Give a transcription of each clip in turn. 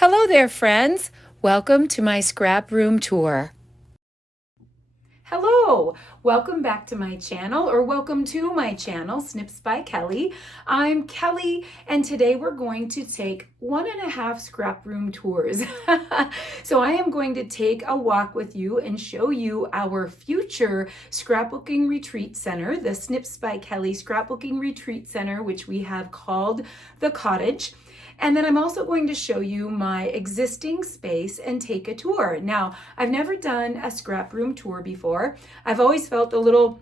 Hello there, friends. Welcome to my Scraproom Tour. Hello, welcome back to my channel, or welcome to my channel, Snips by Kelly. I'm Kelly, and today we're going to take 1.5 scraproom tours. So I am going to take a walk with you and show you our future scrapbooking retreat center, the Snips by Kelly Scrapbooking Retreat Center, which we have called the Cottage. And then I'm also going to show you my existing space and take a tour. Now, I've never done a scrap room tour before. I've always felt a little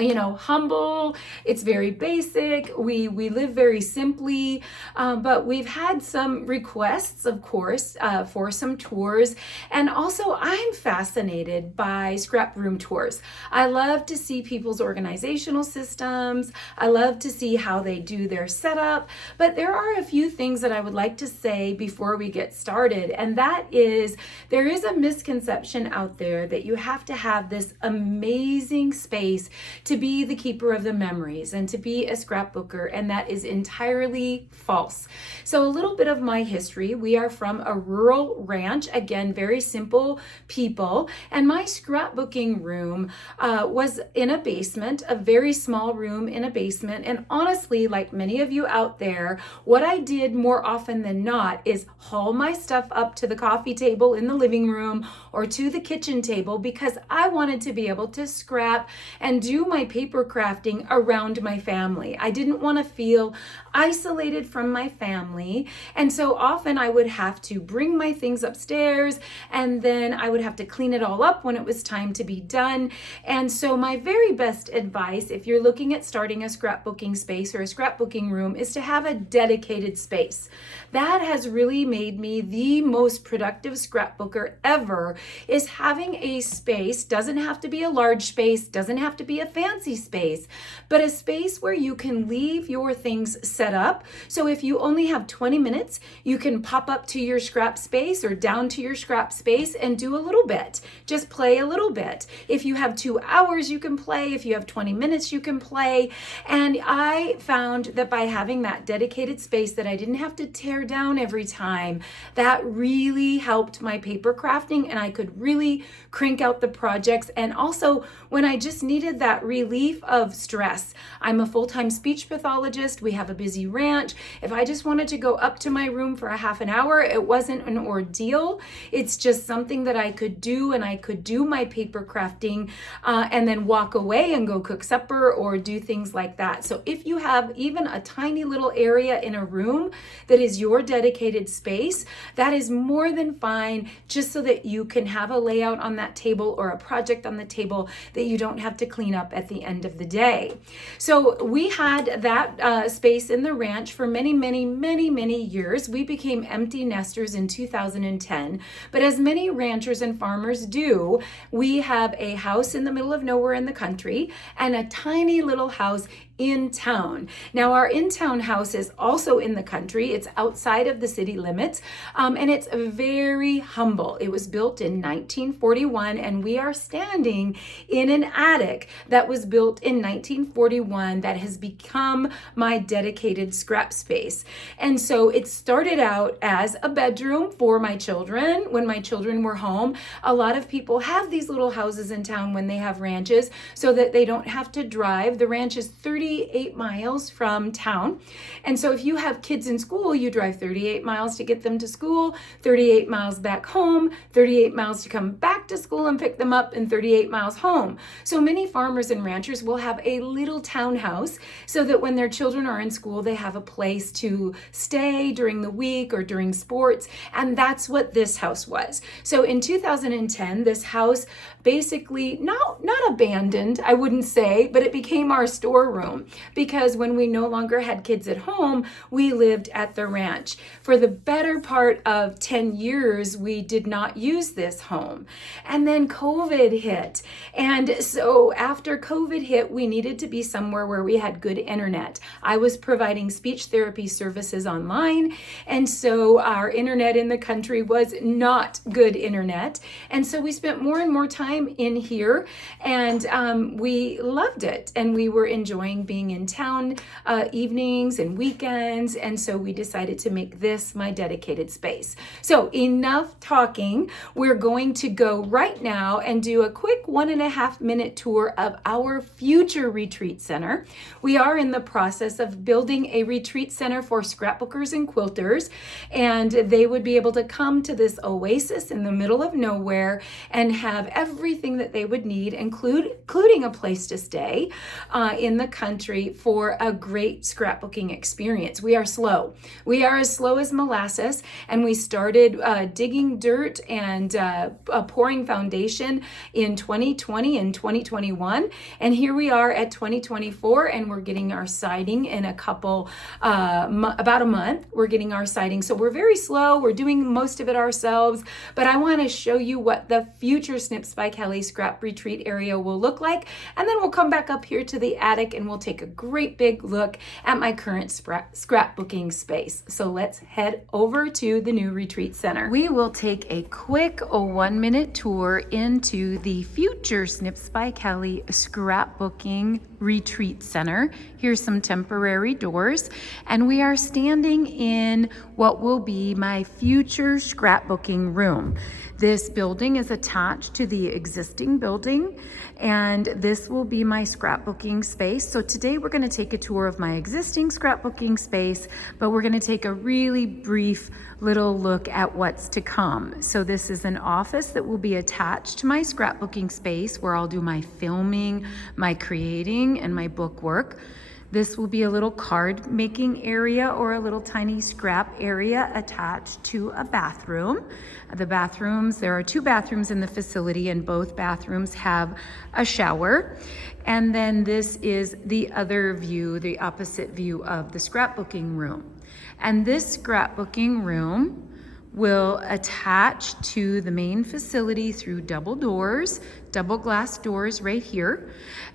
humble. It's very basic. We live very simply, but we've had some requests, of course, for some tours. And also, I'm fascinated by scrap room tours. I love to see people's organizational systems. I love to see how they do their setup. But there are a few things that I would like to say before we get started. And that is, there is a misconception out there that you have to have this amazing space to be the keeper of the memories and to be a scrapbooker, and that is entirely false. So a little bit of my history. We are from a rural ranch, again, very simple people, and my scrapbooking room was in a basement, a very small room in a basement. And honestly, like many of you out there, what I did more often than not is haul my stuff up to the coffee table in the living room or to the kitchen table, because I wanted to be able to scrap and do my paper crafting around my family. I didn't want to feel isolated from my family. And so often I would have to bring my things upstairs, and then I would have to clean it all up when it was time to be done. And so my very best advice, if you're looking at starting a scrapbooking space or a scrapbooking room, is to have a dedicated space. That has really made me the most productive scrapbooker ever, is having a space. Doesn't have to be a large space, doesn't have to be a fancy space, but a space where you can leave your things set up. So if you only have 20 minutes, you can pop up to your scrap space or down to your scrap space and do a little bit. Just play a little bit. If you have 2 hours, you can play. If you have 20 minutes, you can play. And I found that by having that dedicated space that I didn't have to tear down every time, that really helped my paper crafting, and I could really crank out the projects. And also when I just needed that relief of stress. I'm a full-time speech pathologist. We have a busy ranch. If I just wanted to go up to my room for a half an hour, it wasn't an ordeal. It's just something that I could do, and I could do my paper crafting and then walk away and go cook supper or do things like that. So if you have even a tiny little area in a room that is your dedicated space, that is more than fine, just so that you can have a layout on that table or a project on the table that you don't have to clean up at the end of the day. So we had that space in the ranch for many years. We became empty nesters in 2010, but as many ranchers and farmers do, we have a house in the middle of nowhere in the country and a tiny little house in town. Now, our in-town house is also in the country. It's outside of the city limits, and it's very humble. It was built in 1941, and we are standing in an attic that was built in 1941 that has become my dedicated scrap space. And so it started out as a bedroom for my children when my children were home. A lot of people have these little houses in town when they have ranches so that they don't have to drive. The ranch is 38 miles from town. And so if you have kids in school, you drive 38 miles to get them to school, 38 miles back home, 38 miles to come back to school and pick them up, and 38 miles home. So many farmers and ranchers will have a little townhouse so that when their children are in school, they have a place to stay during the week or during sports. And that's what this house was. So in 2010, this house basically not abandoned, I wouldn't say, but it became our storeroom, because when we no longer had kids at home, we lived at the ranch. For the better part of 10 years, we did not use this home. And then COVID hit. And so after COVID hit, we needed to be somewhere where we had good internet. I was providing speech therapy services online, and so our internet in the country was not good internet. And so we spent more and more time in here, and we loved it. And we were enjoying being in town evenings and weekends. And so we decided to make this my dedicated space. So enough talking. We're going to go right now and do a quick 1.5 minute tour of our future retreat center. We are in the process of building a retreat center for scrapbookers and quilters, and they would be able to come to this oasis in the middle of nowhere and have everything that they would need, including a place to stay in the country for a great scrapbooking experience. We are slow. We are as slow as molasses, and we started digging dirt and pouring foundation in 2020 and 2021, and here we are at 2024, and we're getting our siding in a couple about a month. We're getting our siding, so we're very slow. We're doing most of it ourselves, but I want to show you what the future Snips by Kelly scrap retreat area will look like, and then we'll come back up here to the attic and we'll take a great big look at my current scrapbooking space. So let's head over to the new retreat center. We will take a quick 1-minute tour into the future Snips by Kelly scrapbooking retreat center. Here's some temporary doors, and we are standing in what will be my future scrapbooking room. This building is attached to the existing building, and this will be my scrapbooking space. So today we're going to take a tour of my existing scrapbooking space, but we're going to take a really brief little look at what's to come. So this is an office that will be attached to my scrapbooking space where I'll do my filming, my creating, and my book work. This will be a little card making area or a little tiny scrap area attached to a bathroom. The bathrooms, there are 2 bathrooms in the facility, and both bathrooms have a shower. And then this is the other view, the opposite view of the scrapbooking room. And this scrapbooking room will attach to the main facility through double glass doors right here.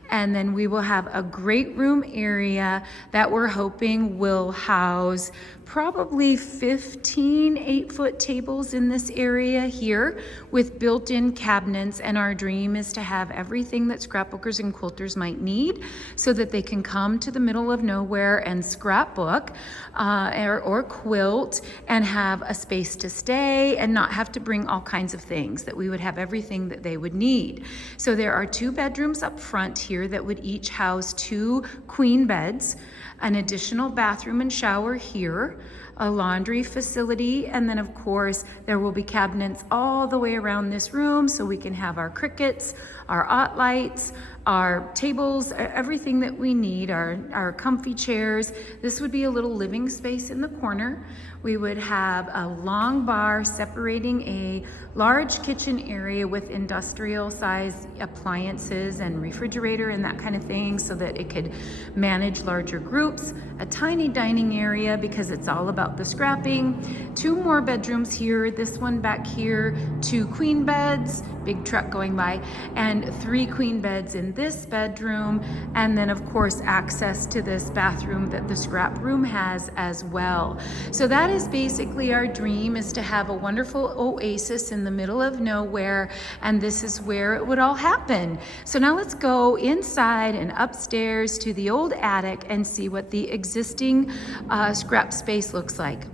And then we will have a great room area that we're hoping will house probably 15 8-foot tables in this area here with built-in cabinets. And our dream is to have everything that scrapbookers and quilters might need so that they can come to the middle of nowhere and scrapbook or quilt and have a space to stay and not have to bring all kinds of things, that we would have everything that they would need. So there are 2 bedrooms up front here that would each house 2 queen beds, an additional bathroom and shower here, a laundry facility, and then of course there will be cabinets all the way around this room so we can have our Cricuts, our Ott lights, our tables, everything that we need, our comfy chairs. This would be a little living space in the corner. We would have a long bar separating a large kitchen area with industrial size appliances and refrigerator and that kind of thing so that it could manage larger groups. A tiny dining area because it's all about the scrapping. 2 more bedrooms here, this one back here, 2 queen beds, big truck going by, and 3 queen beds in this bedroom, and then of course access to this bathroom that the scrap room has as well. So that is basically our dream, is to have a wonderful oasis in the middle of nowhere, and this is where it would all happen. So now let's go inside and upstairs to the old attic and see what the existing scrap space looks like.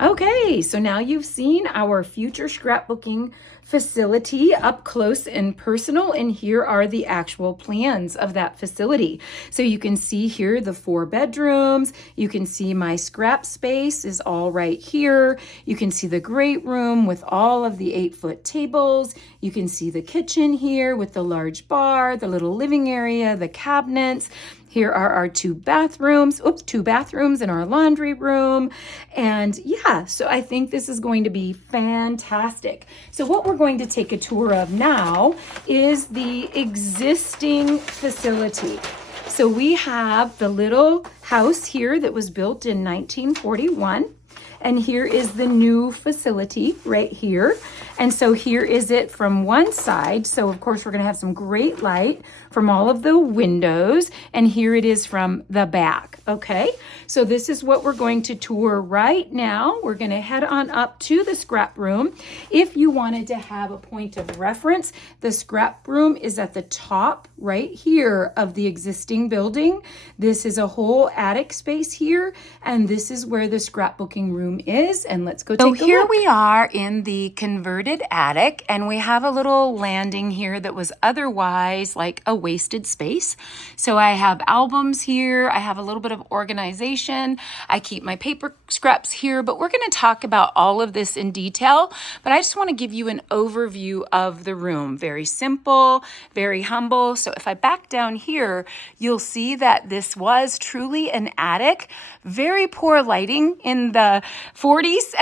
Okay, so now you've seen our future scrapbooking facility up close and personal, and here are the actual plans of that facility. So you can see here the 4 bedrooms, you can see my scrap space is all right here, you can see the great room with all of the 8-foot tables, you can see the kitchen here with the large bar, the little living area, the cabinets. Here are our 2 bathrooms, 2 bathrooms in our laundry room. And yeah, so I think this is going to be fantastic. So what we're going to take a tour of now is the existing facility. So we have the little house here that was built in 1941. and here is the new facility right here. And so here is it from one side. So of course we're going to have some great light from all of the windows, and here it is from the back. Okay, so this is what we're going to tour right now. We're going to head on up to the scrap room. If you wanted to have a point of reference, the scrap room is at the top right here of the existing building. This is a whole attic space here, and this is where the scrapbooking room is. And let's go take a look. So here we are in the converted attic, and we have a little landing here that was otherwise like a wasted space. So I have albums here. I have a little bit of organization. I keep my paper scraps here, but we're going to talk about all of this in detail. But I just want to give you an overview of the room. Very simple, very humble. So if I back down here, you'll see that this was truly an attic. Very poor lighting in the 40s.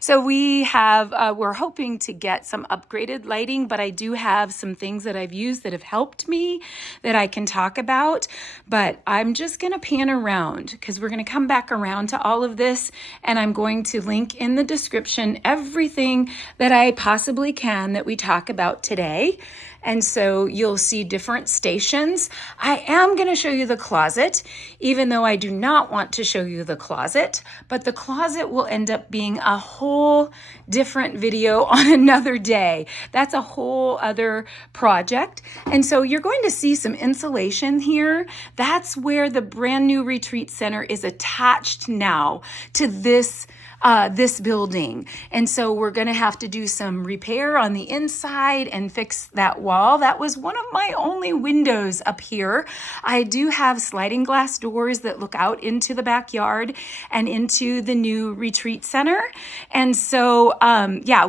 So we're hoping to get some upgraded lighting, but I do have some things that I've used that have helped me that I can talk about. But I'm just going to pan around because we're going to come back around to all of this, and I'm going to link in the description everything that I possibly can that we talk about today. And so you'll see different stations. I am going to show you the closet, even though I do not want to show you the closet, but the closet will end up being a whole different video on another day. That's a whole other project. And so you're going to see some insulation here. That's where the brand new retreat center is attached now to this building. And so we're going to have to do some repair on the inside and fix that wall. That was one of my only windows up here. I do have sliding glass doors that look out into the backyard and into the new retreat center. And so,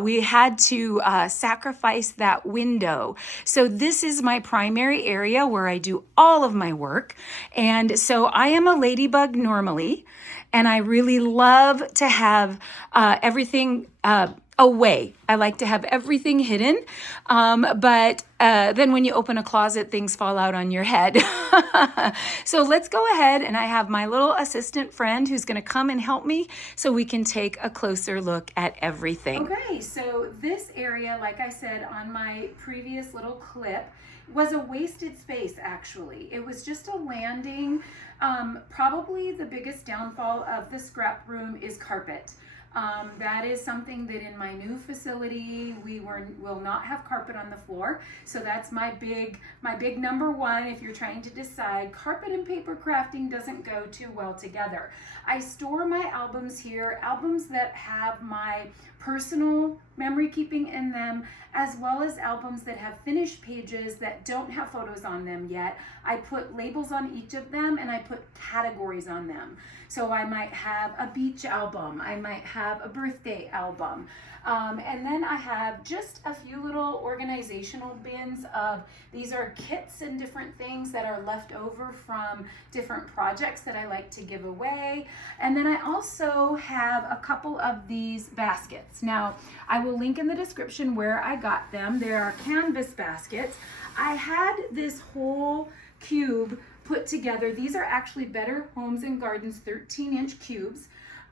we had to sacrifice that window. So this is my primary area where I do all of my work. And so I am a ladybug normally, and I really love to have everything away. I like to have everything hidden. But then when you open a closet, things fall out on your head. So let's go ahead, and I have my little assistant friend who's going to come and help me so we can take a closer look at everything. Okay, so this area, like I said on my previous little clip, was a wasted space. Actually, it was just a landing. Probably the biggest downfall of the scrap room is carpet. That is something that in my new facility we will not have carpet on the floor. So that's my big number one. If you're trying to decide, carpet and paper crafting doesn't go too well together. I store my albums here, albums that have my personal memory keeping in them, as well as albums that have finished pages that don't have photos on them yet. I put labels on each of them, and I put categories on them. So I might have a beach album, I might have a birthday album, and then I have just a few little organizational bins of, these are kits and different things that are left over from different projects that I like to give away. And then I also have a couple of these baskets. Now, I will link in the description where I got them. There are canvas baskets. I had this whole cube put together. These are actually Better Homes and Gardens 13-inch cubes.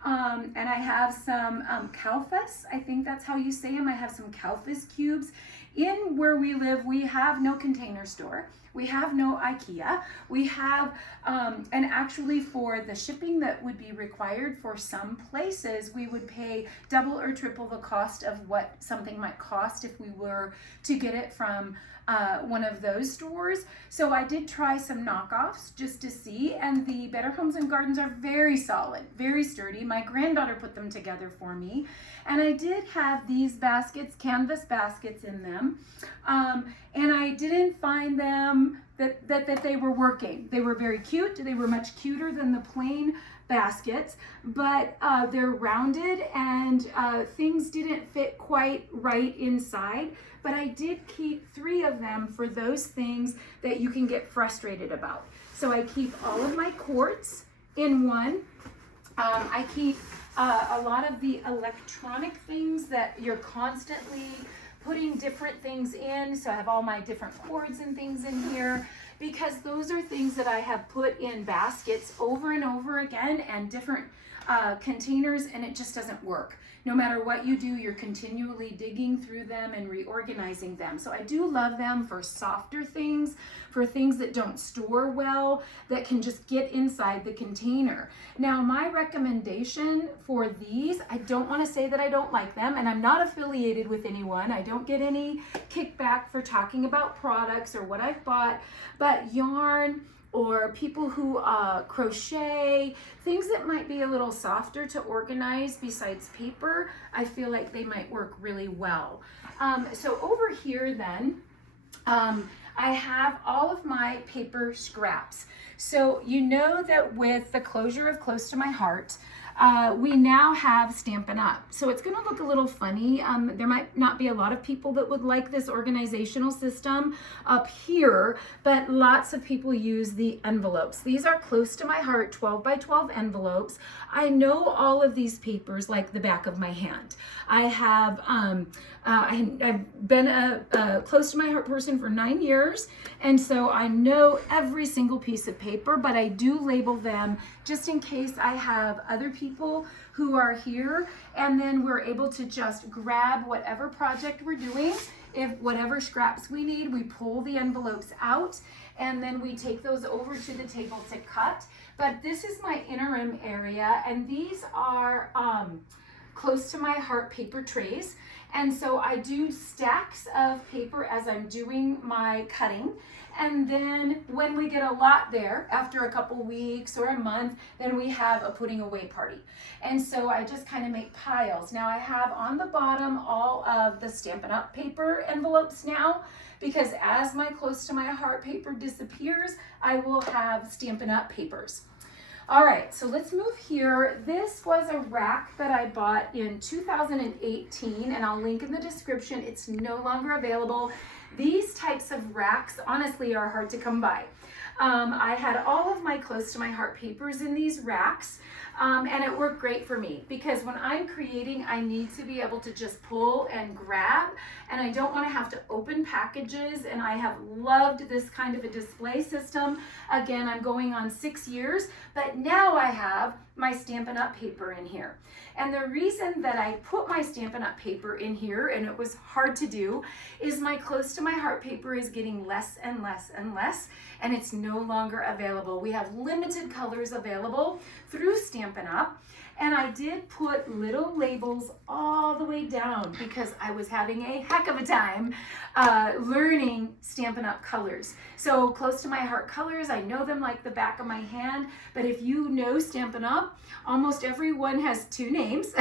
And I have some Calfus, I think that's how you say them. I have some Calfus cubes. In where we live, we have no Container Store. We have no IKEA. We have, and actually for the shipping that would be required for some places, we would pay double or triple the cost of what something might cost if we were to get it from one of those stores. So I did try some knockoffs just to see, and the Better Homes and Gardens are very solid, very sturdy. My granddaughter put them together for me, and I did have these baskets, canvas baskets in them, and I didn't find them that they were working. They were very cute. They were much cuter than the plain baskets, but they're rounded, and things didn't fit quite right inside. But I did keep 3 of them for those things that you can get frustrated about. So I keep all of my quartz in one. I keep a lot of the electronic things that you're constantly putting different things in. So I have all my different cords and things in here, because those are things that I have put in baskets over and over again, and different containers and it just doesn't work. No matter what you do, you're continually digging through them and reorganizing them. So I do love them for softer things, for things that don't store well, that can just get inside the container. Now, my recommendation for these, I don't want to say that I don't like them, and I'm not affiliated with anyone. I don't get any kickback for talking about products or what I've bought, but yarn, or people who crochet, things that might be a little softer to organize besides paper, I feel like they might work really well. So over here then, I have all of my paper scraps. So you know that with the closure of Close to My Heart, we now have Stampin' Up. So it's gonna look a little funny. There might not be a lot of people that would like this organizational system up here, but lots of people use the envelopes. These are Close to My Heart 12 by 12 envelopes. I know all of these papers like the back of my hand. I have, I've been a Close to My Heart person for 9 years, and so I know every single piece of paper, but I do label them just in case I have other people who are here, and then we're able to just grab whatever project we're doing. If whatever scraps we need, we pull the envelopes out, and then we take those over to the table to cut. But this is my interim area, and these are Close to My Heart paper trays. And so I do stacks of paper as I'm doing my cutting. And then when we get a lot there, after a couple weeks or a month, then we have a putting away party. And so I just kind of make piles. Now I have on the bottom all of the Stampin' Up paper envelopes now, because as my Close to My Heart paper disappears, I will have Stampin' Up papers. All right, so let's move here. This was a rack that I bought in 2018, and I'll link in the description. It's no longer available. These types of racks, honestly, are hard to come by. I had all of my Close to My Heart papers in these racks, and it worked great for me because when I'm creating, I need to be able to just pull and grab, and I don't want to have to open packages, and I have loved this kind of a display system. Again, I'm going on 6 years, but now I have my Stampin' Up paper in here. And the reason that I put my Stampin' Up paper in here, and it was hard to do, is my Close to My Heart paper is getting less and less and less, and it's no longer available. We have limited colors available through Stampin' Up, and I did put little labels all the way down because I was having a heck of a time learning Stampin' Up colors. So Close to My Heart colors, I know them like the back of my hand, but if you know Stampin' Up, almost everyone has 2 names.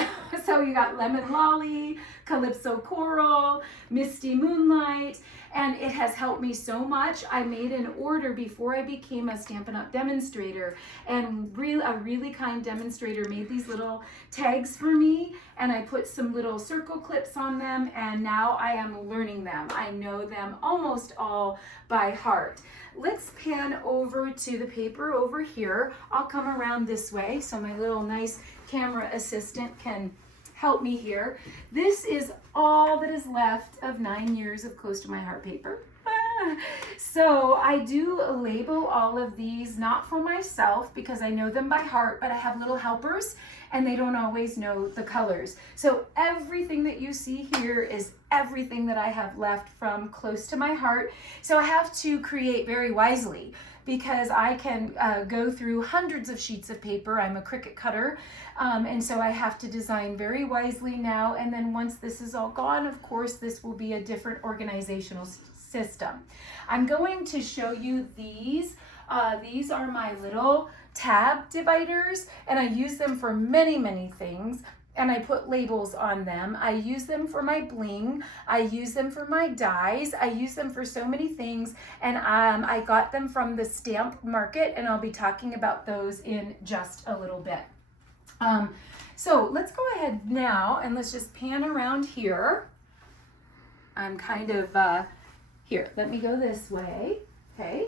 So you got Lemon Lolly, Calypso Coral, Misty Moonlight, and it has helped me so much. I made an order before I became a Stampin' Up demonstrator, and a really kind demonstrator made these little tags for me, and I put some little circle clips on them, and now I am learning them. I know them almost all by heart. Let's pan over to the paper over here. I'll come around this way so my little nice camera assistant can help me here. This is all that is left of 9 years of Close to My Heart paper. So I do label all of these, not for myself because I know them by heart, but I have little helpers and they don't always know the colors. So everything that you see here is everything that I have left from Close to My Heart. So I have to create very wisely because I can go through hundreds of sheets of paper. I'm a Cricut cutter, and so I have to design very wisely now. And then once this is all gone, of course, this will be a different organizational system. I'm going to show you these. These are my little tab dividers, and I use them for many, many things. And I put labels on them. I use them for my bling. I use them for my dies. I use them for so many things. And I got them from the stamp market, and I'll be talking about those in just a little bit. So let's go ahead now and let's just pan around here. I'm kind of, here, let me go this way, okay?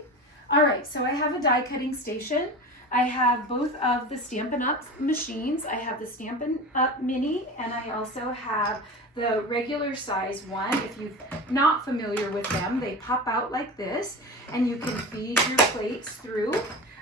All right, so I have a die cutting station. I have both of the Stampin' Up machines. I have the Stampin' Up Mini, and I also have the regular size one. If you're not familiar with them, they pop out like this, and you can feed your plates through.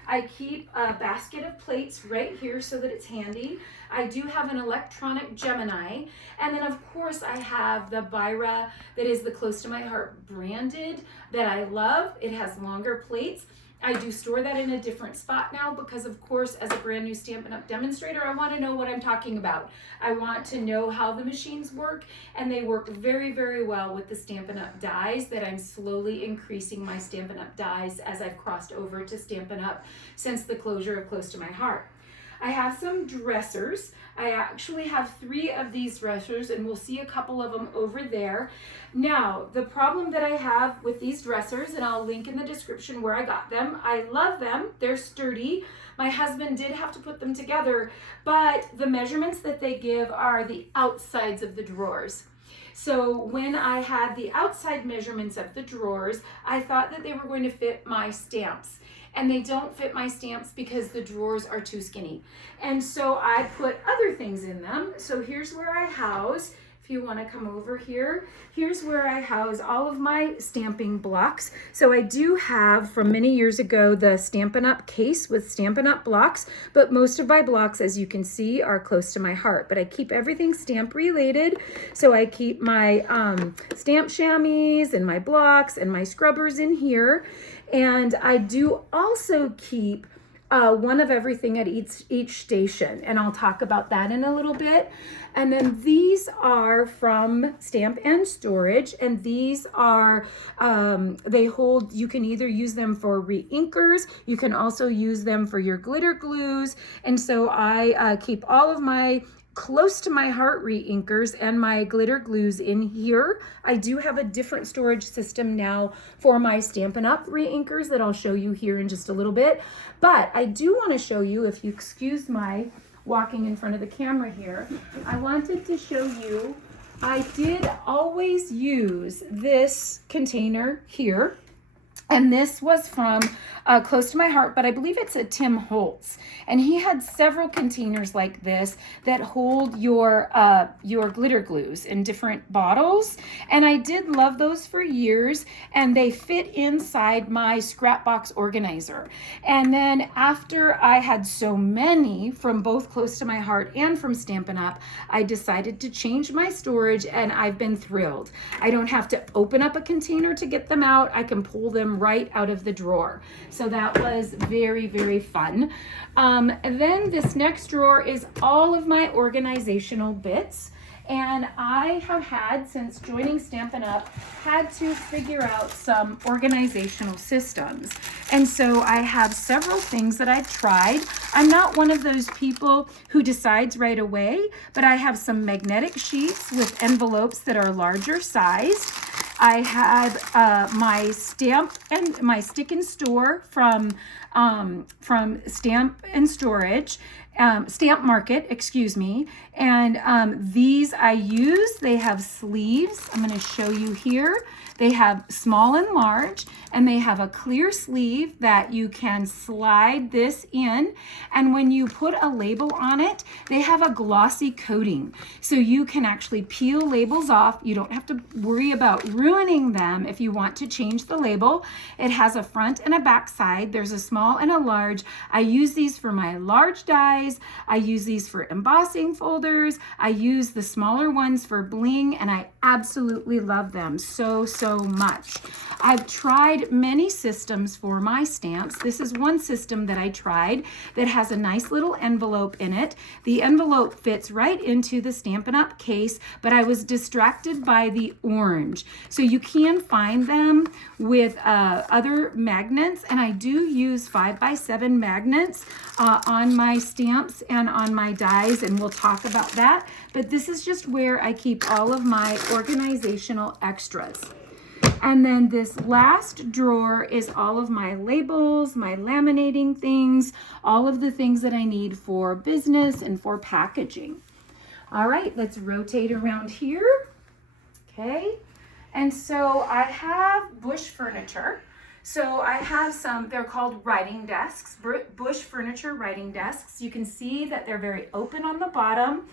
I keep a basket of plates right here so that it's handy. I do have an electronic Gemini. And then of course I have the Byra that is the Close to My Heart branded that I love. It has longer plates. I do store that in a different spot now because of course as a brand new Stampin' Up! Demonstrator, I want to know what I'm talking about. I want to know how the machines work, and they work very, very well with the Stampin' Up! Dies that I'm slowly increasing my Stampin' Up! Dies as I've crossed over to Stampin' Up! Since the closure of Close to My Heart. I have some dressers. I actually have 3 of these dressers, and we'll see a couple of them over there. Now, the problem that I have with these dressers, and I'll link in the description where I got them. I love them. They're sturdy. My husband did have to put them together, but the measurements that they give are the outsides of the drawers. So when I had the outside measurements of the drawers, I thought that they were going to fit my stamps. And they don't fit my stamps because the drawers are too skinny. And so I put other things in them. So here's where I house, if you want to come over here, here's where I house all of my stamping blocks. So I do have from many years ago the Stampin' Up! Case with Stampin' Up! Blocks, but most of my blocks, as you can see, are close to my heart. But I keep everything stamp related. So I keep my stamp chamois and my blocks and my scrubbers in here. And I do also keep one of everything at each station, and I'll talk about that in a little bit. And then these are from Stampnstorage, and these are, they hold, you can either use them for re-inkers, you can also use them for your glitter glues. And so I keep all of my Close to My Heart re-inkers and my glitter glues in here. I do have a different storage system now for my Stampin' Up! Re-inkers that I'll show you here in just a little bit. But I do want to show you, if you excuse my walking in front of the camera here, I wanted to show you, I did always use this container here. And this was from Close to My Heart, but I believe it's a Tim Holtz. And he had several containers like this that hold your glitter glues in different bottles. And I did love those for years, and they fit inside my Scrapbox organizer. And then after I had so many from both Close to My Heart and from Stampin' Up!, I decided to change my storage, and I've been thrilled. I don't have to open up a container to get them out. I can pull them right out of the drawer. So that was very, very fun. And then this next drawer is all of my organizational bits. And I have had, since joining Stampin' Up!, had to figure out some organizational systems. And so I have several things that I've tried. I'm not one of those people who decides right away, but I have some magnetic sheets with envelopes that are larger sized. I have my stamp and my stick and store from Stampnstorage, Stamp Market, excuse me. And these I use, they have sleeves. I'm going to show you here. They have small and large, and they have a clear sleeve that you can slide this in. And when you put a label on it, they have a glossy coating. So you can actually peel labels off. You don't have to worry about ruining them if you want to change the label. It has a front and a back side. There's a small and a large. I use these for my large dies. I use these for embossing folders. I use the smaller ones for bling, and I absolutely love them so much. I've tried many systems for my stamps. This is one system that I tried that has a nice little envelope in it. The envelope fits right into the Stampin' Up! Case, but I was distracted by the orange. So you can find them with other magnets, and I do use 5x7 magnets on my stamps and on my dies, and we'll talk about that. But this is just where I keep all of my organizational extras. And then this last drawer is all of my labels, my laminating things, all of the things that I need for business and for packaging. All right, let's rotate around here. Okay, and so I have Bush furniture. So I have some, they're called writing desks, Bush furniture writing desks. You can see that they're very open on the bottom.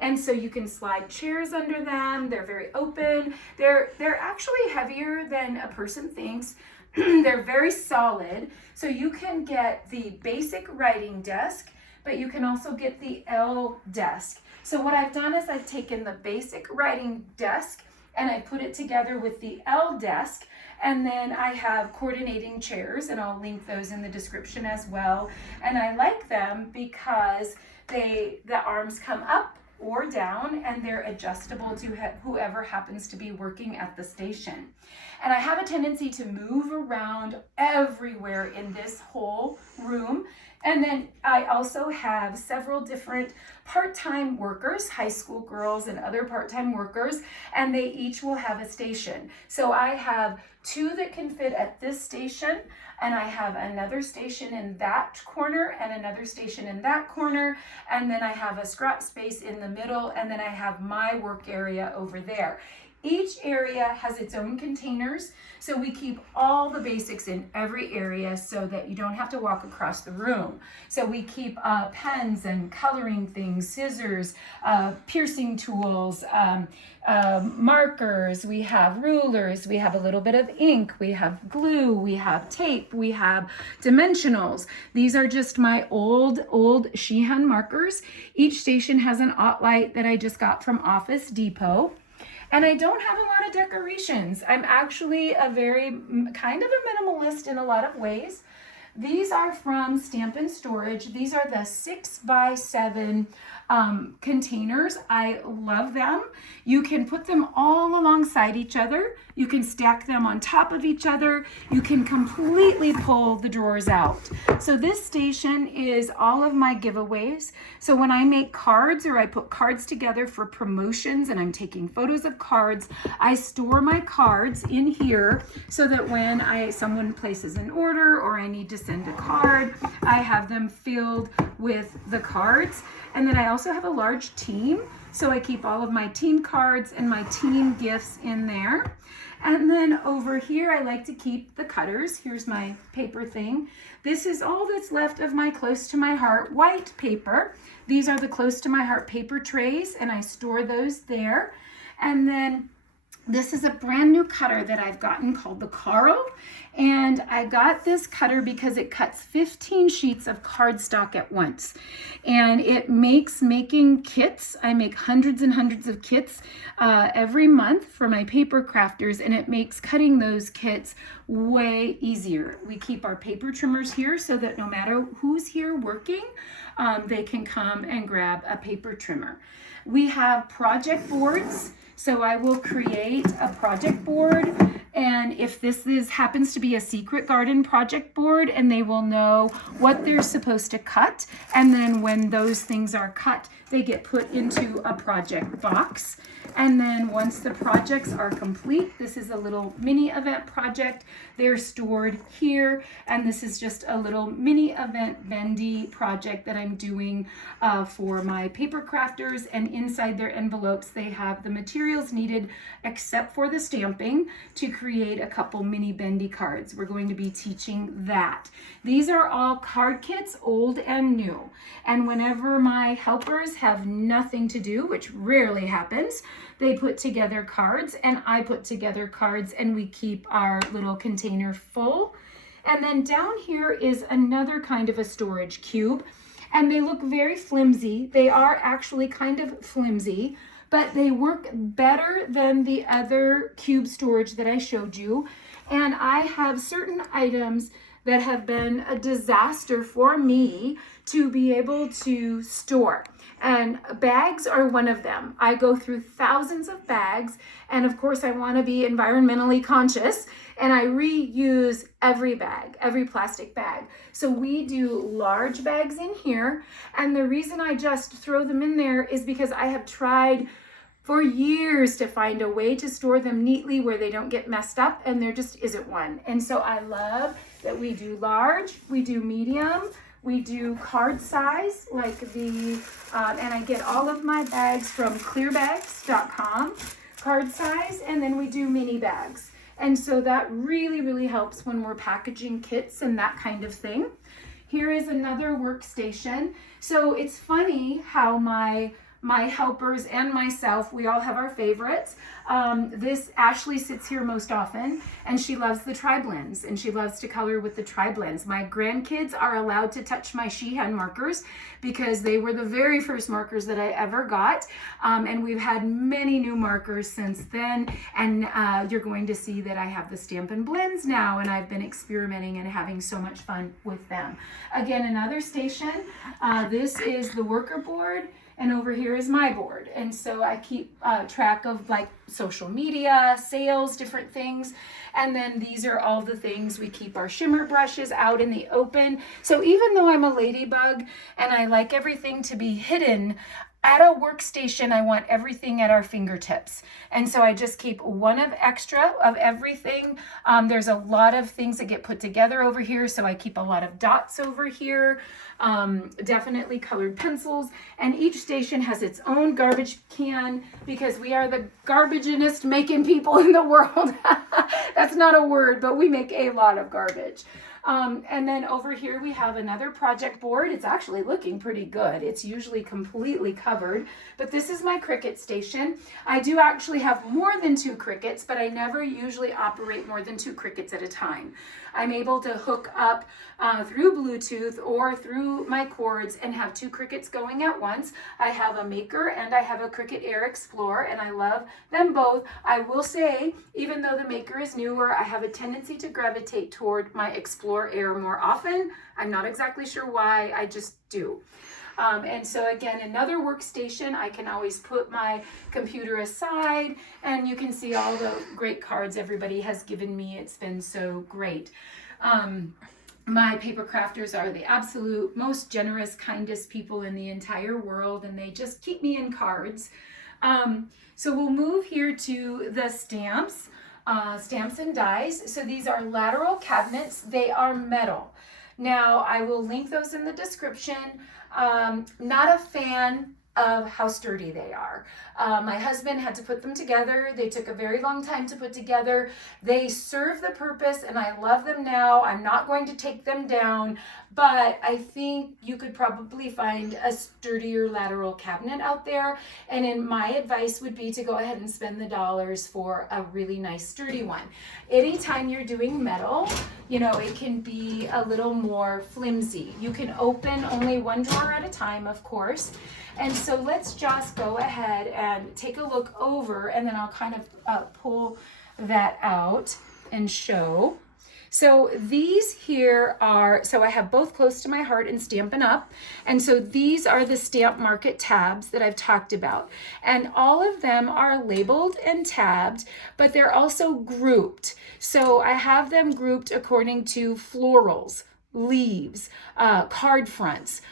And so you can slide chairs under them. They're very open. They're actually heavier than a person thinks, They're very solid. So you can get the basic writing desk, but you can also get the L desk. So what I've done is I've taken the basic writing desk and I put it together with the L desk, and then I have coordinating chairs, and I'll link those in the description as well. And I like them because the arms come up or down, and they're adjustable to whoever happens to be working at the station. And I have a tendency to move around everywhere in this whole room. And then I also have several different part-time workers, high school girls and other part-time workers, and they each will have a station. So I have 2 that can fit at this station, and I have another station in that corner and another station in that corner, and then I have a scrap space in the middle, and then I have my work area over there. Each area has its own containers, so we keep all the basics in every area so that you don't have to walk across the room. So we keep pens and coloring things, scissors, piercing tools, markers, we have rulers, we have a little bit of ink, we have glue, we have tape, we have dimensionals. These are just my old Sheehan markers. Each station has an OttLite that I just got from Office Depot. And I don't have a lot of decorations. I'm actually a very kind of a minimalist in a lot of ways. These are from Stampnstorage. These are the 6x7 containers. I love them. You can put them all alongside each other. You can stack them on top of each other. You can completely pull the drawers out. So this station is all of my giveaways. So when I make cards or I put cards together for promotions and I'm taking photos of cards, I store my cards in here so that when someone places an order or I need to send a card, I have them filled with the cards. And then I also have a large team, so I keep all of my team cards and my team gifts in there. And then over here, I like to keep the cutters. Here's my paper thing. This is all that's left of my close to my heart white paper. These are the close to my heart paper trays, and I store those there. And then this is a brand new cutter that I've gotten called the Carl. And I got this cutter because it cuts 15 sheets of cardstock at once. And it makes making kits. I make hundreds and hundreds of kits every month for my paper crafters, and it makes cutting those kits way easier. We keep our paper trimmers here so that no matter who's here working, they can come and grab a paper trimmer. We have project boards. So I will create a project board, and if this happens to be a secret garden project board, and they will know what they're supposed to cut, and then when those things are cut, they get put into a project box. And then once the projects are complete, this is a little mini event project. They're stored here, and this is just a little mini event bendy project that I'm doing for my paper crafters, and inside their envelopes they have the materials needed except for the stamping to create a couple mini bendy cards. We're going to be teaching that. These are all card kits, old and new, and whenever my helpers have nothing to do, which rarely happens, they put together cards and I put together cards, and we keep our little container full. And then down here is another kind of a storage cube, and they look very flimsy. They are actually kind of flimsy, but they work better than the other cube storage that I showed you. And I have certain items that have been a disaster for me to be able to store. And bags are one of them. I go through thousands of bags, and of course I want to be environmentally conscious, and I reuse every bag, every plastic bag. So we do large bags in here, and the reason I just throw them in there is because I have tried for years to find a way to store them neatly where they don't get messed up, and there just isn't one. And so I love that we do large, we do medium, we do card size, like and I get all of my bags from clearbags.com, card size, and then we do mini bags. And so that really, really helps when we're packaging kits and that kind of thing. Here is another workstation. So it's funny how my my helpers and myself, we all have our favorites. This Ashley sits here most often, and she loves the tri-blends, and she loves to color with the tri-blends. My grandkids are allowed to touch my Sheehan markers because they were the very first markers that I ever got, and we've had many new markers since then, and you're going to see that I have the Stampin' Blends now, and I've been experimenting and having so much fun with them. Again, another station. This is the worker board, and over here is my board. And so I keep track of like social media, sales, different things. And then these are all the things. We keep our shimmer brushes out in the open. So even though I'm a ladybug and I like everything to be hidden, at a workstation, I want everything at our fingertips. And so I just keep one of extra of everything. There's a lot of things that get put together over here. So I keep a lot of dots over here, definitely colored pencils. And each station has its own garbage can because we are the garbage-inest making people in the world. That's not a word, but we make a lot of garbage. And then over here we have another project board. It's actually looking pretty good. It's usually completely covered, but this is my Cricut Station. I do actually have more than 2 Cricuts, but I never usually operate more than 2 Cricuts at a time. I'm able to hook up through Bluetooth or through my cords and have 2 Cricuts going at once. I have a Maker and I have a Cricut Air Explorer, and I love them both. I will say, even though the Maker is newer, I have a tendency to gravitate toward my Explorer Air more often. I'm not exactly sure why, I just do. And so again, another workstation, I can always put my computer aside, and you can see all the great cards everybody has given me. It's been so great. My paper crafters are the absolute most generous, kindest people in the entire world, and they just keep me in cards. So we'll move here to the stamps. Stamps and dies. So these are lateral cabinets. They are metal. Now I will link those in the description. Not a fan of how sturdy they are. My husband had to put them together. They took a very long time to put together. They serve the purpose and I love them now. I'm not going to take them down, but I think you could probably find a sturdier lateral cabinet out there. And in my advice would be to go ahead and spend the dollars for a really nice sturdy one. Anytime you're doing metal, you know, it can be a little more flimsy. You can open only one drawer at a time, of course. And so let's just go ahead and take a look over, and then I'll kind of pull that out and show. So these here are, so I have both Close to My Heart and Stampin' Up. And so these are the Stamp Market tabs that I've talked about. And all of them are labeled and tabbed, but they're also grouped. So I have them grouped according to florals, leaves, card fronts,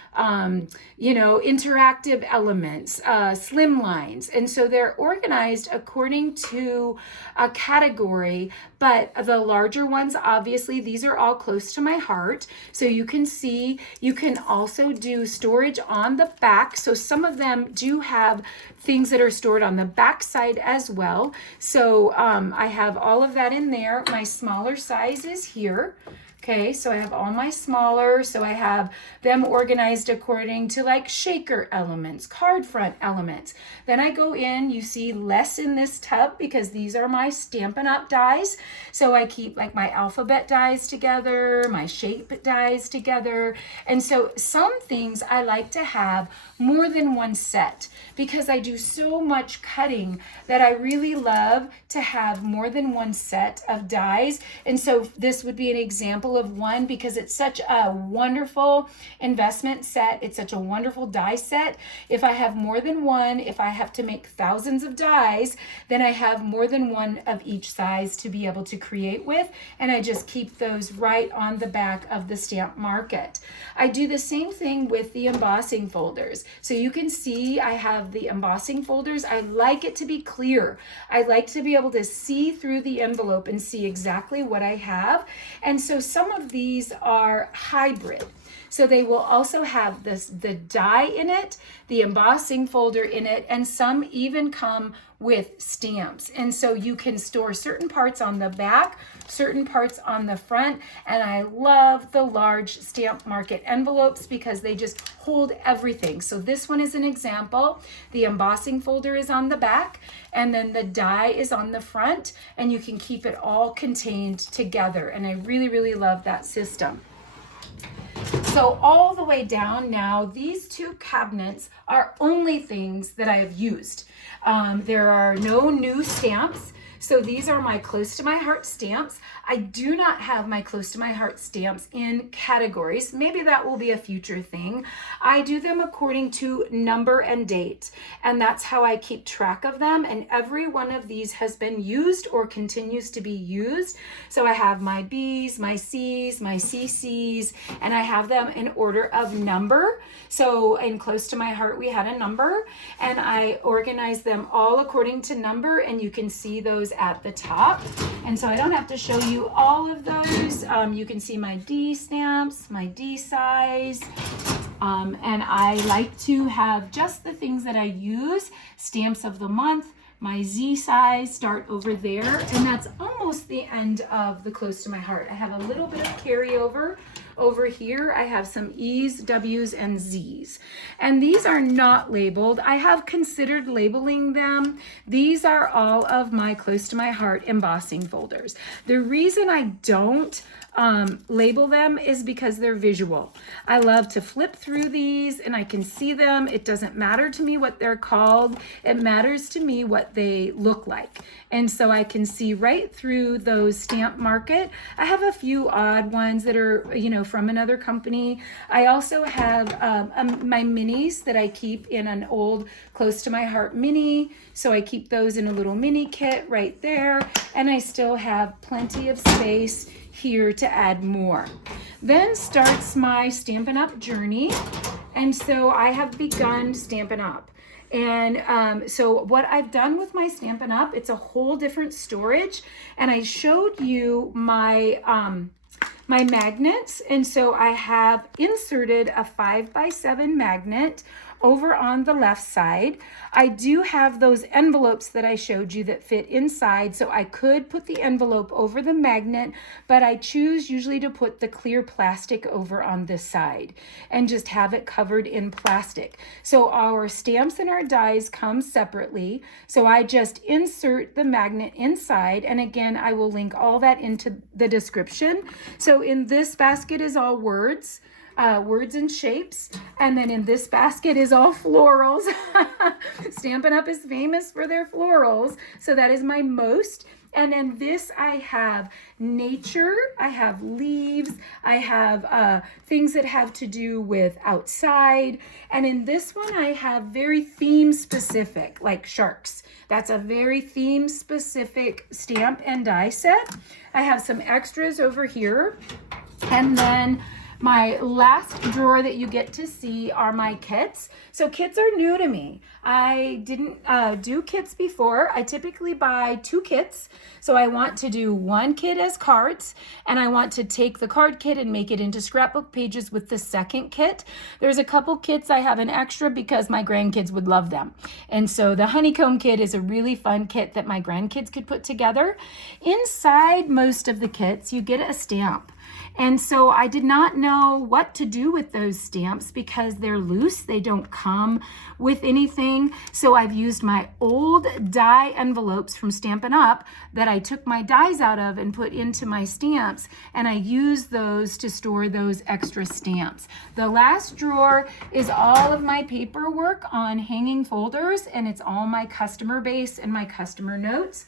you know, interactive elements, slim lines. And so they're organized according to a category, but the larger ones, obviously, these are all close to my heart. So you can see, you can also do storage on the back. So some of them do have things that are stored on the back side as well. So I have all of that in there. My smaller size is here. Okay, so I have all my smaller, so I have them organized according to like shaker elements, card front elements. Then I go in, you see less in this tub because these are my Stampin' Up dies. So I keep like my alphabet dies together, my shape dies together. And so some things I like to have more than one set because I do so much cutting that I really love to have more than one set of dies. And so this would be an example of one because it's such a wonderful investment set. It's such a wonderful die set. If I have more than one, if I have to make thousands of dies, then I have more than one of each size to be able to create with. And I just keep those right on the back of the Stamp Market. I do the same thing with the embossing folders. So you can see I have the embossing folders. I like it to be clear. I like to be able to see through the envelope and see exactly what I have. And so some of these are hybrid. So they will also have the die in it, the embossing folder in it, and some even come with stamps. And so you can store certain parts on the back, certain parts on the front. And I love the large Stamp Market envelopes because they just hold everything. So this one is an example. The embossing folder is on the back, and then the die is on the front, and you can keep it all contained together. And I really, really love that system. So all the way down now, these two cabinets are only things that I have used. There are no new stamps. So these are my close to my heart stamps. I do not have my close to my heart stamps in categories. Maybe that will be a future thing. I do them according to number and date, and that's how I keep track of them. And every one of these has been used or continues to be used. So I have my B's, my C's, my CC's, and I have them in order of number. So in close to my heart, we had a number, and I organized them all according to number, and you can see those at the top. And so I don't have to show you all of those. You can see my D stamps, my D size, and I like to have just the things that I use. Stamps of the month, my Z size start over there, and that's almost the end of the close to my heart. I have a little bit of carryover over here. I have some E's, W's, and Z's. And these are not labeled. I have considered labeling them. These are all of my close to my heart embossing folders. The reason I don't label them is because they're visual. I love to flip through these and I can see them. It doesn't matter to me what they're called. It matters to me what they look like. And so I can see right through those Stamp Market. I have a few odd ones that are, from another company. I also have my minis that I keep in an old close to my heart mini. So I keep those in a little mini kit right there. And I still have plenty of space here to add more. Then starts my Stampin' Up journey. And so I have begun Stampin' Up. And so what I've done with my Stampin' Up, it's a whole different storage. And I showed you my my magnets. And so I have inserted a 5x7 magnet over on the left side. I do have those envelopes that I showed you that fit inside, so I could put the envelope over the magnet, but I choose usually to put the clear plastic over on this side and just have it covered in plastic. So our stamps and our dies come separately, so I just insert the magnet inside, and again, I will link all that into the description. So in this basket is all words and shapes, and then in this basket is all florals. Stampin' Up is famous for their florals, so that is my most. And in this I have nature, I have leaves, I have things that have to do with outside, and in this one I have very theme specific, like sharks. That's a very theme specific stamp and die set. I have some extras over here, and then my last drawer that you get to see are my kits. So kits are new to me. I didn't do kits before. I typically buy 2 kits. So I want to do 1 kit as cards, and I want to take the card kit and make it into scrapbook pages with the second kit. There's a couple kits I have an extra because my grandkids would love them. And so the honeycomb kit is a really fun kit that my grandkids could put together. Inside most of the kits, you get a stamp. And so I did not know what to do with those stamps because they're loose. They don't come with anything. So I've used my old die envelopes from Stampin' Up that I took my dies out of and put into my stamps, and I use those to store those extra stamps. The last drawer is all of my paperwork on hanging folders, and it's all my customer base and my customer notes.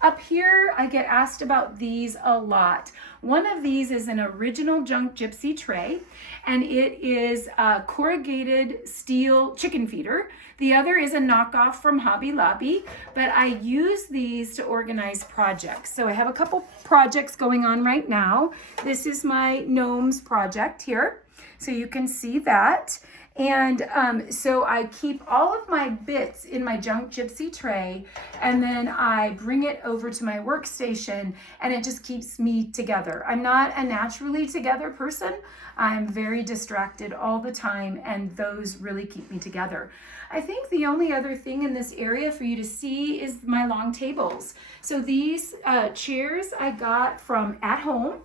Up here, I get asked about these a lot. One of these is an original junk Gypsy tray, and it is a corrugated steel chicken feeder. The other is a knockoff from Hobby Lobby, but I use these to organize projects. So I have a couple projects going on right now. This is my gnomes project here, so you can see that. And so I keep all of my bits in my junk Gypsy tray, and then I bring it over to my workstation, and it just keeps me together. I'm not a naturally together person. I'm very distracted all the time, and those really keep me together. I think the only other thing in this area for you to see is my long tables. So these chairs I got from At Home,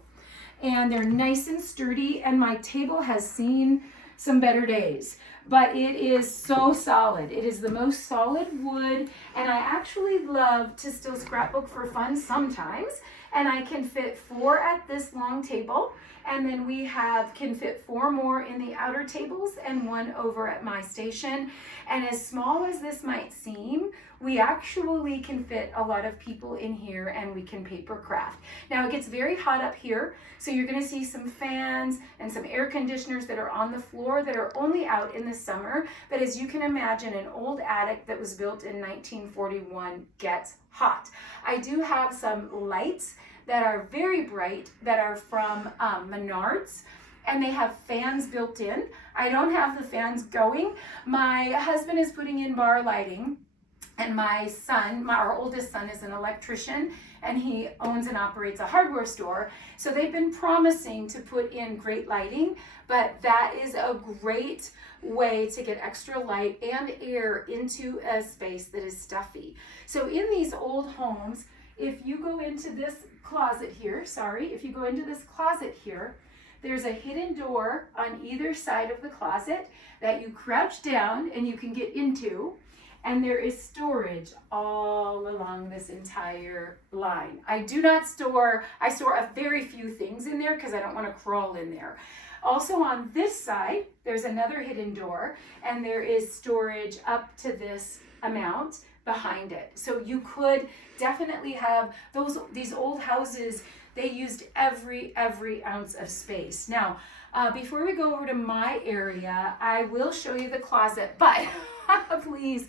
and they're nice and sturdy, and my table has seen some better days, but it is so solid. It is the most solid wood, and I actually love to still scrapbook for fun sometimes, and I can fit 4 at this long table, and then we can fit 4 more in the outer tables and 1 over at my station. And as small as this might seem, we actually can fit a lot of people in here, and we can paper craft. Now it gets very hot up here, so you're going to see some fans and some air conditioners that are on the floor that are only out in the summer. But as you can imagine, an old attic that was built in 1941 gets hot. I do have some lights that are very bright that are from Menards, and they have fans built in. I don't have the fans going. My husband is putting in bar lighting, and my son, our oldest son, is an electrician, and he owns and operates a hardware store. So they've been promising to put in great lighting, but that is a great way to get extra light and air into a space that is stuffy. So in these old homes, if you go into this closet here, there's a hidden door on either side of the closet that you crouch down and you can get into. And there is storage all along this entire line. I store a very few things in there because I don't want to crawl in there. Also on this side, there's another hidden door, and there is storage up to this amount behind it. So you could definitely have these old houses, they used every ounce of space. Now, before we go over to my area, I will show you the closet, but please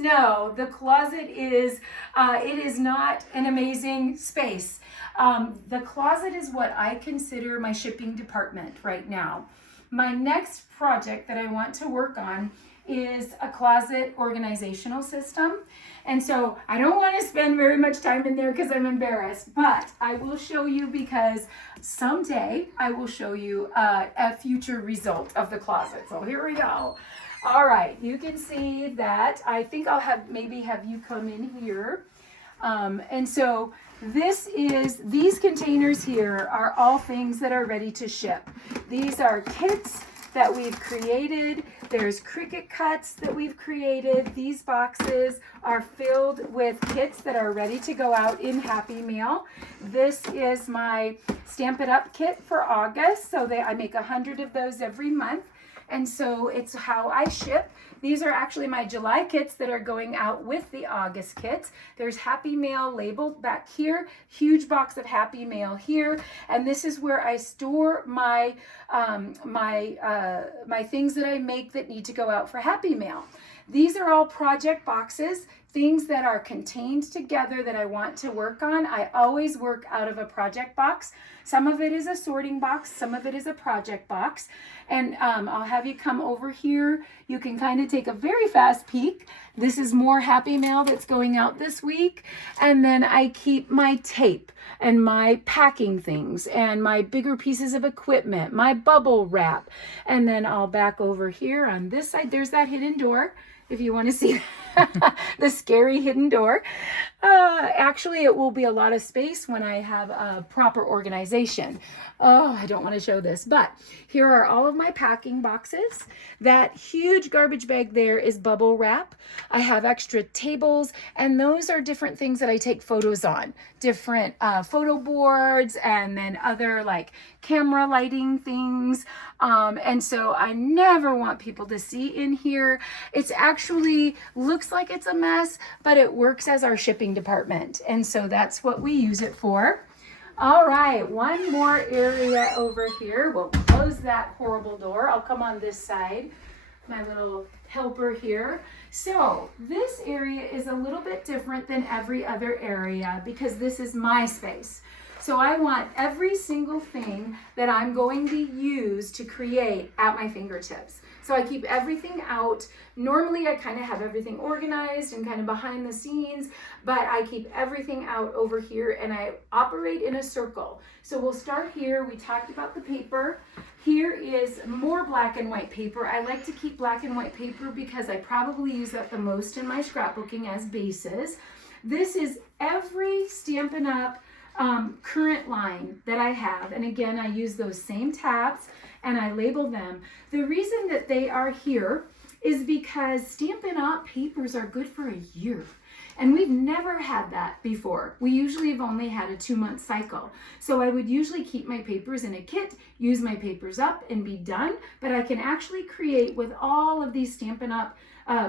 know the closet is, it is not an amazing space. The closet is what I consider my shipping department right now. My next project that I want to work on is a closet organizational system. And so I don't want to spend very much time in there because I'm embarrassed, but I will show you, because someday I will show you a future result of the closet. So here we go. All right, you can see that. I think I'll maybe have you come in here. And so these containers here are all things that are ready to ship. These are kits that we've created. There's Cricut cuts that we've created. These boxes are filled with kits that are ready to go out in Happy Mail. This is my Stamp It Up kit for August. So I make 100 of those every month. And so it's how I ship. These are actually my July kits that are going out with the August kits. There's Happy Mail labeled back here, huge box of Happy Mail here. And this is where I store my things that I make that need to go out for Happy Mail. These are all project boxes, things that are contained together that I want to work on. I always work out of a project box. Some of it is a sorting box, some of it is a project box. And I'll have you come over here. You can kind of take a very fast peek. This is more Happy Mail that's going out this week. And then I keep my tape and my packing things and my bigger pieces of equipment, my bubble wrap. And then I'll back over here on this side. There's that hidden door, if you want to see the scary hidden door. Actually, it will be a lot of space when I have a proper organization. Oh, I don't want to show this, but here are all of my packing boxes. That huge garbage bag there is bubble wrap. I have extra tables, and those are different things that I take photos on. Different photo boards, and then other like camera lighting things. And so I never want people to see in here. It's actually looks like it's a mess, but it works as our shipping department. And so that's what we use it for. All right, one more area over here. We'll close that horrible door. I'll come on this side, my little helper here. So this area is a little bit different than every other area because this is my space. So I want every single thing that I'm going to use to create at my fingertips. So I keep everything out. Normally I kind of have everything organized and kind of behind the scenes, but I keep everything out over here and I operate in a circle. So we'll start here. We talked about the paper. Here is more black and white paper. I like to keep black and white paper because I probably use that the most in my scrapbooking as bases. This is every Stampin' Up! Current line that I have, and again I use those same tabs and I label them. The reason that they are here is because Stampin' Up! Papers are good for a year, and we've never had that before. We usually have only had a 2-month cycle. So I would usually keep my papers in a kit, use my papers up and be done, but I can actually create with all of these Stampin' Up!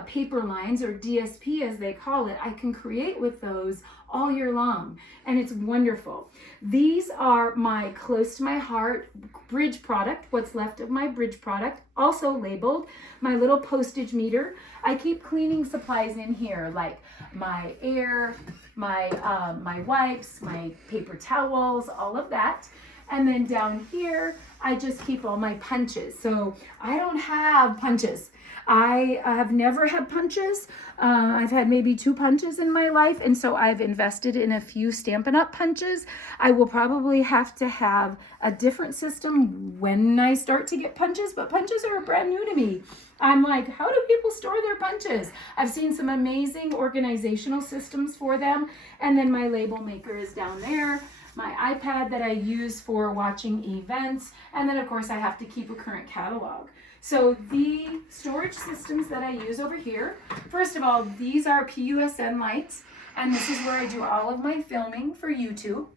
Paper lines, or DSP as they call it. I can create with those all year long, and it's wonderful. These are my close to my heart bridge product, what's left of my bridge product, also labeled. My little postage meter. I keep cleaning supplies in here, like my air, my wipes, my paper towels, all of that. And then down here, I just keep all my punches. So I don't have punches. I have never had punches. I've had maybe 2 punches in my life, and so I've invested in a few Stampin' Up! Punches. I will probably have to have a different system when I start to get punches, but punches are brand new to me. I'm like, how do people store their punches? I've seen some amazing organizational systems for them, and then my label maker is down there. My iPad that I use for watching events, and then of course I have to keep a current catalog. So the storage systems that I use over here, first of all, these are PUSN lights, and this is where I do all of my filming for YouTube.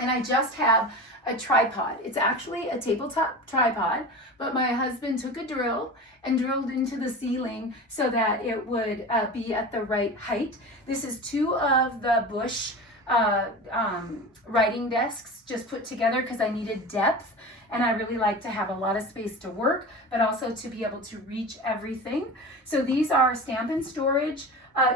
And I just have a tripod. It's actually a tabletop tripod, but my husband took a drill and drilled into the ceiling so that it would be at the right height. This is 2 of the Bush writing desks just put together because I needed depth, and I really like to have a lot of space to work, but also to be able to reach everything. So these are Stampnstorage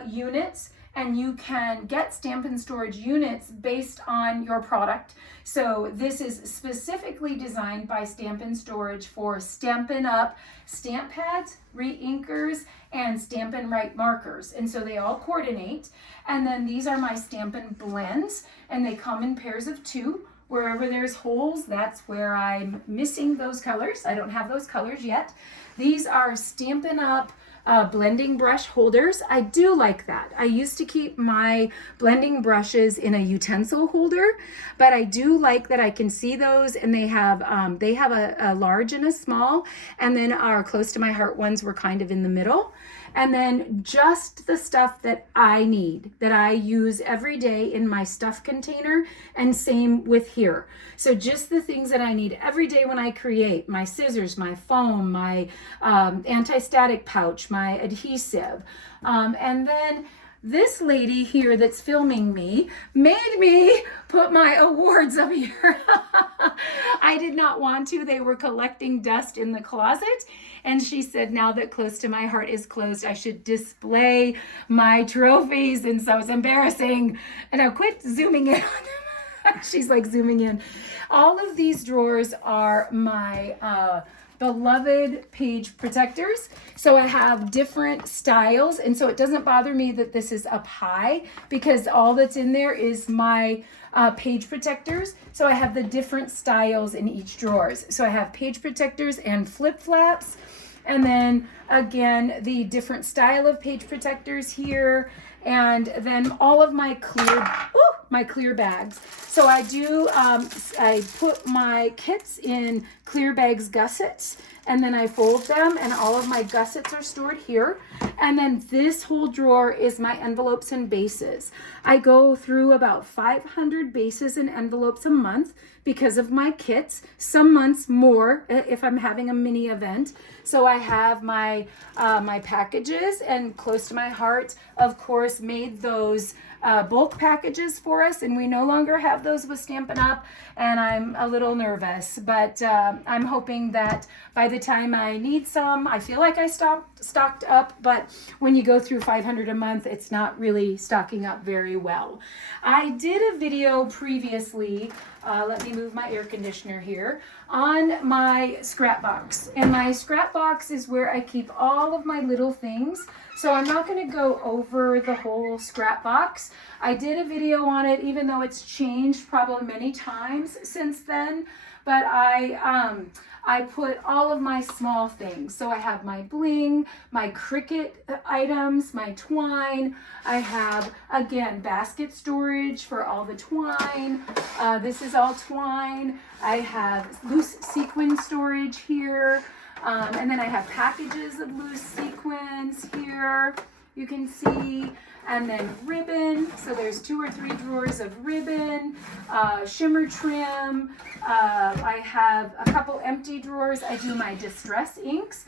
units, and you can get Stampnstorage units based on your product. So this is specifically designed by Stampnstorage for Stampin' Up! Stamp pads, re-inkers, and Stampin' Write markers. And so they all coordinate. And then these are my Stampin' blends, and they come in pairs of 2. Wherever there's holes, that's where I'm missing those colors. I don't have those colors yet. These are Stampin' Up! Blending brush holders. I do like that. I used to keep my blending brushes in a utensil holder, but I do like that I can see those, and they have a large and a small, and then our close to my heart ones were kind of in the middle. And then just the stuff that I need, that I use every day in my stuff container, and same with here. So just the things that I need every day when I create: my scissors, my foam, my anti-static pouch, my adhesive. And then this lady here that's filming me made me put my awards up here. I did not want to. They were collecting dust in the closet. And she said, now that Close to My Heart is closed, I should display my trophies. And so it's embarrassing. And I'll quit zooming in. She's like zooming in. All of these drawers are my beloved page protectors. So I have different styles, and so it doesn't bother me that this is up high, because all that's in there is my page protectors. So I have the different styles in each drawers. So I have page protectors and flip flaps, and then again the different style of page protectors here, and then all of my clear bags. So I do, I put my kits in clear bags gussets, and then I fold them, and all of my gussets are stored here. And then this whole drawer is my envelopes and bases. I go through about 500 bases and envelopes a month because of my kits, some months more if I'm having a mini event. So I have my my packages, and Close to My Heart, of course, made those bulk packages for us, and we no longer have those with Stampin' Up!, and I'm a little nervous, but I'm hoping that by the time I need some, I feel like I stocked up, but when you go through 500 a month, it's not really stocking up very well. I did a video previously, let me move my air conditioner here, on my scrap box. And my scrap box is where I keep all of my little things. So I'm not going to go over the whole scrap box. I did a video on it, even though it's changed probably many times since then. But I put all of my small things. So I have my bling, my Cricut items, my twine. I have, again, basket storage for all the twine. This is all twine. I have loose sequin storage here. And then I have packages of loose sequins here, you can see, and then ribbon. So there's 2 or 3 drawers of ribbon, shimmer trim. I have a couple empty drawers. I do my distress inks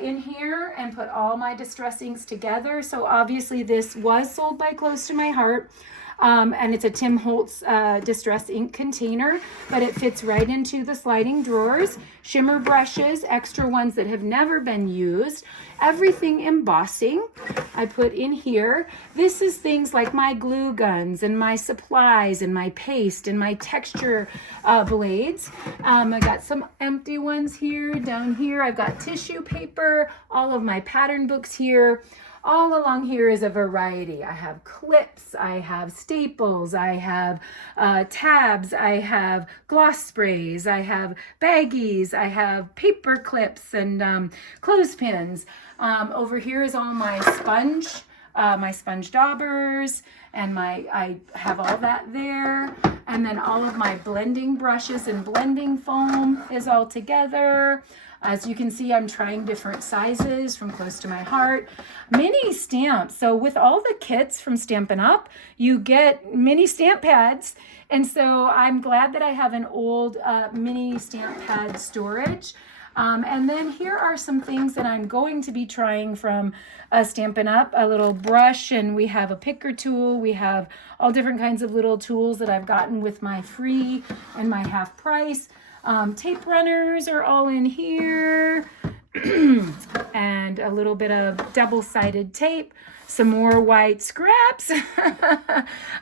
in here and put all my distress inks together. So obviously this was sold by Close to My Heart. And it's a Tim Holtz distress ink container, but it fits right into the sliding drawers. Shimmer brushes, extra ones that have never been used. Everything embossing I put in here. This is things like my glue guns and my supplies and my paste and my texture blades. I got some empty ones here. Down here I've got tissue paper, all of my pattern books here. All along here is a variety. I have clips, I have staples, I have tabs, I have gloss sprays, I have baggies, I have paper clips and clothespins. Over here is all my sponge daubers, and I have all that there. And then all of my blending brushes and blending foam is all together. As you can see, I'm trying different sizes from Close to My Heart. Mini stamps. So with all the kits from Stampin' Up, you get mini stamp pads. And so I'm glad that I have an old mini stamp pad storage. And then here are some things that I'm going to be trying from Stampin' Up. A little brush, and we have a picker tool. We have all different kinds of little tools that I've gotten with my free and my half price. Tape runners are all in here. And a little bit of double-sided tape. Some more white scraps.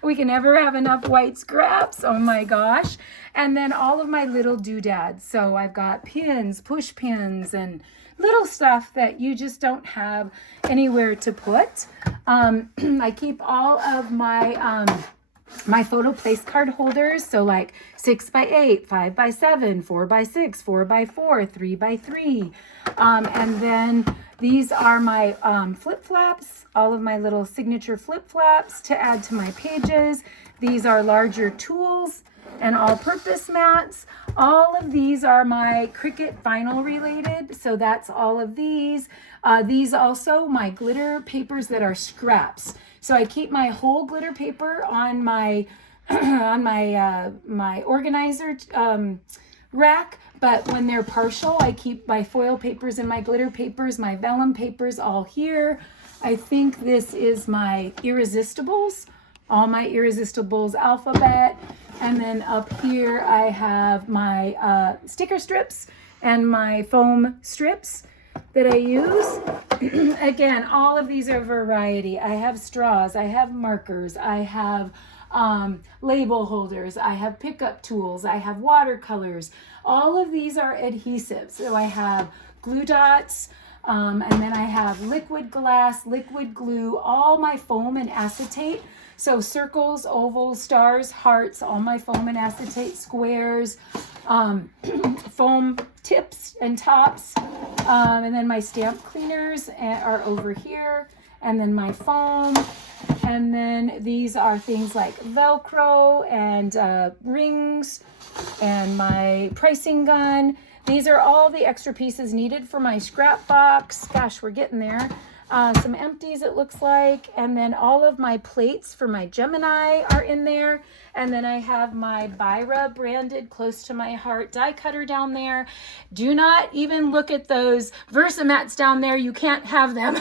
We can never have enough white scraps. Oh my gosh. And then all of my little doodads. So I've got pins, push pins, and little stuff that you just don't have anywhere to put. I keep all of my my photo place card holders. So like 6x8, 5x7, 4x6, 4x4, 3x3. And then these are my flip flaps, all of my little signature flip flaps to add to my pages. These are larger tools and all-purpose mats. All of these are my Cricut vinyl related. So that's all of these. These also my glitter papers that are scraps. So I keep my whole glitter paper on my my organizer rack, but when they're partial, I keep my foil papers and my glitter papers, my vellum papers all here. I think this is my Irresistibles, all my Irresistibles alphabet. And then up here I have my sticker strips and my foam strips that I use. Again, all of these are variety. I have straws, I have markers, I have label holders, I have pickup tools, I have watercolors. All of these are adhesives. So I have glue dots, and then I have liquid glass, liquid glue, all my foam and acetate. So circles, ovals, stars, hearts, all my foam and acetate, squares, foam tips and tops, and then my stamp cleaners are over here, and then my foam, and then these are things like Velcro and rings, and my pricing gun. These are all the extra pieces needed for my scrap box. Gosh, we're getting there. Some empties, it looks like, and then all of my plates for my Gemini are in there, and then I have my Byra branded Close to My Heart die cutter down there. Do not even look at those Versamats down there. You can't have them.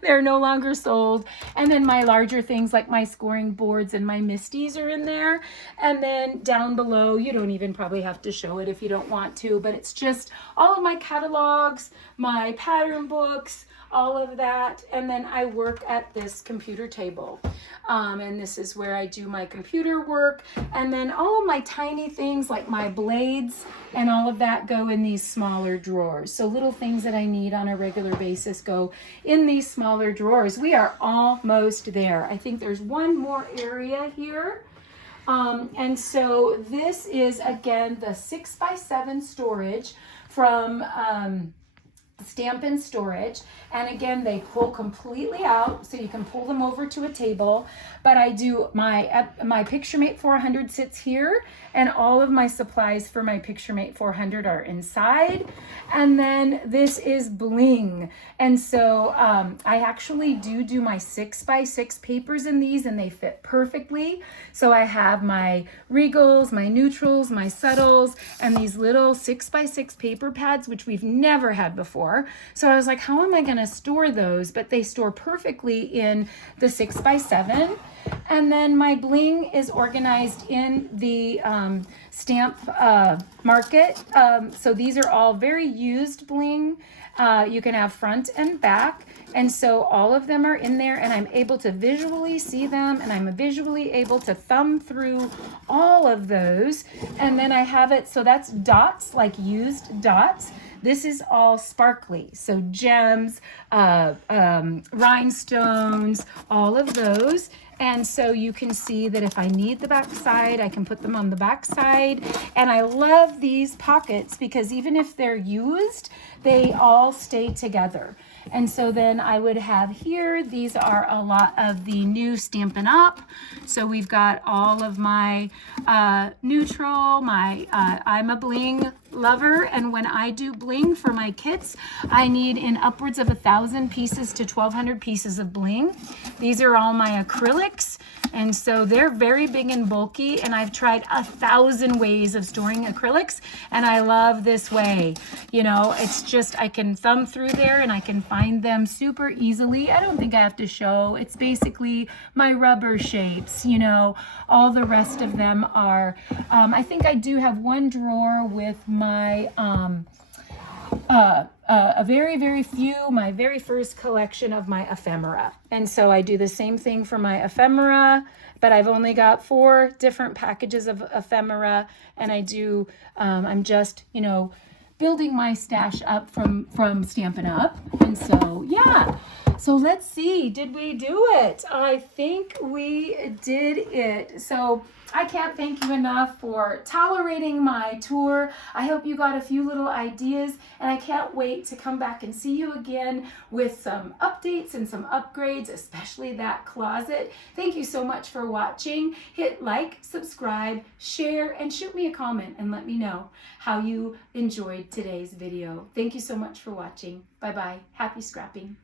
They're no longer sold. And then my larger things like my scoring boards and my Misties are in there. And then down below, you don't even probably have to show it if you don't want to, but it's just all of my catalogs, my pattern books, all of that. And then I work at this computer table. And this is where I do my computer work. And then all of my tiny things like my blades and all of that go in these smaller drawers. So little things that I need on a regular basis go in these smaller drawers. We are almost there. I think there's one more area here. And so this is, again, the 6x7 storage from Stampnstorage. And again, they pull completely out, so you can pull them over to a table. But I do my Picturemate 400 sits here, and all of my supplies for my Picturemate 400 are inside. And then this is Bling. And so I actually do my 6x6 papers in these, and they fit perfectly. So I have my regals, my neutrals, my subtles, and these little 6x6 paper pads, which we've never had before. So I was like, how am I going to store those? But they store perfectly in the 6x7. And then my Bling is organized in the stamp market. So these are all very used Bling. You can have front and back. And so all of them are in there, and I'm able to visually see them, and I'm visually able to thumb through all of those. And then I have it, so that's dots, like used dots. This is all sparkly, so gems, rhinestones, all of those. And so you can see that if I need the back side, I can put them on the back side. And I love these pockets because even if they're used, they all stay together. And so then I would have here, these are a lot of the new Stampin' Up. So we've got all of my neutral, I'm a Bling lover, and when I do Bling for my kits, I need in upwards of 1,000 pieces to 1,200 pieces of Bling. These are all my acrylics, and so they're very big and bulky, and I've tried 1,000 ways of storing acrylics, and I love this way. You know, it's just, I can thumb through there and I can find them super easily. I don't think I have to show. It's basically my rubber shapes, you know. All the rest of them are, I think I do have one drawer with my a very few, my very first collection of my ephemera. And so I do the same thing for my ephemera, but I've only got 4 different packages of ephemera, and I do, I'm just, you know, building my stash up from Stampin' Up. And so, yeah. So let's see, did we do it? I think we did it. So I can't thank you enough for tolerating my tour. I hope you got a few little ideas, and I can't wait to come back and see you again with some updates and some upgrades, especially that closet. Thank you so much for watching. Hit like, subscribe, share, and shoot me a comment and let me know how you enjoyed today's video. Thank you so much for watching. Bye-bye. Happy scrapping.